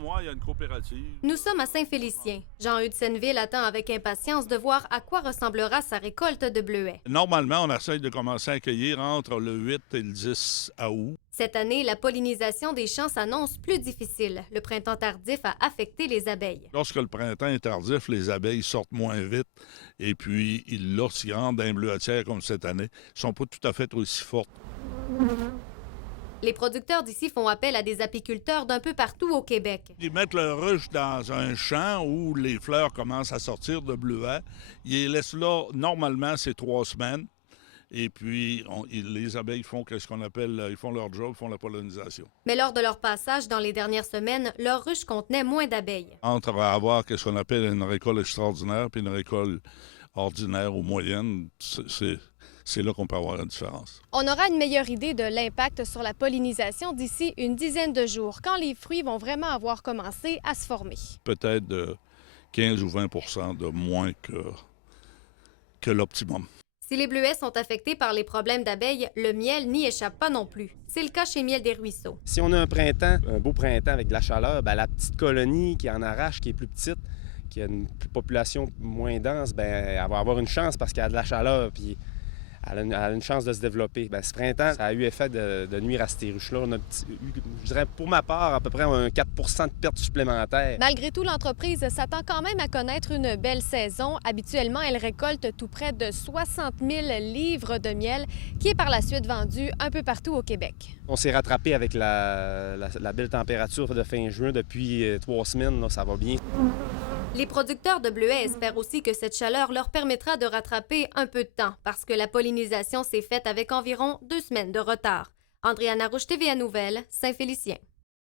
moi, il y a une coopérative. Nous sommes à Saint-Félicien. Jean-Eudes Senneville attend avec impatience de voir à quoi ressemblera sa récolte de bleuets. Normalement, on essaie de commencer à cueillir entre le 8 et le 10 août. Cette année, la pollinisation des champs s'annonce plus difficile. Le printemps tardif a affecté les abeilles. Lorsque le printemps est tardif, les abeilles sortent moins vite. Et puis, lorsqu'ils rentrent dans les bleuetières comme cette année, ils ne sont pas tout à fait aussi fortes. Les producteurs d'ici font appel à des apiculteurs d'un peu partout au Québec. Ils mettent le ruche dans un champ où les fleurs commencent à sortir de bleuets. Ils les laissent là, normalement, c'est 3 semaines. Et puis, les abeilles font ce qu'on appelle, ils font leur job, font la pollinisation. Mais lors de leur passage dans les dernières semaines, leur ruche contenait moins d'abeilles. Entre avoir ce qu'on appelle une récolte extraordinaire puis une récolte ordinaire ou moyenne, c'est là qu'on peut avoir la différence. On aura une meilleure idée de l'impact sur la pollinisation d'ici une dizaine de jours, quand les fruits vont vraiment avoir commencé à se former. Peut-être de 15 ou 20 de moins que l'optimum. Si les bleuets sont affectés par les problèmes d'abeilles, le miel n'y échappe pas non plus. C'est le cas chez Miel des Ruisseaux. Si on a un printemps, un beau printemps avec de la chaleur, bien, la petite colonie qui en arrache, qui est plus petite, qui a une population moins dense, bien, elle va avoir une chance parce qu'elle a de la chaleur, puis elle a une chance de se développer. Bien, ce printemps, ça a eu effet de nuire à ces ruches-là. On a, je dirais, pour ma part, à peu près un 4 de pertes supplémentaires. Malgré tout, l'entreprise s'attend quand même à connaître une belle saison. Habituellement, elle récolte tout près de 60 000 livres de miel, qui est par la suite vendu un peu partout au Québec. On s'est rattrapé avec la belle température de fin juin depuis 3 semaines. Là, ça va bien. Les producteurs de bleuets espèrent aussi que cette chaleur leur permettra de rattraper un peu de temps, parce que la pollinisation s'est faite avec environ 2 semaines de retard. Andréana Rouge, TVA Nouvelles, Saint-Félicien.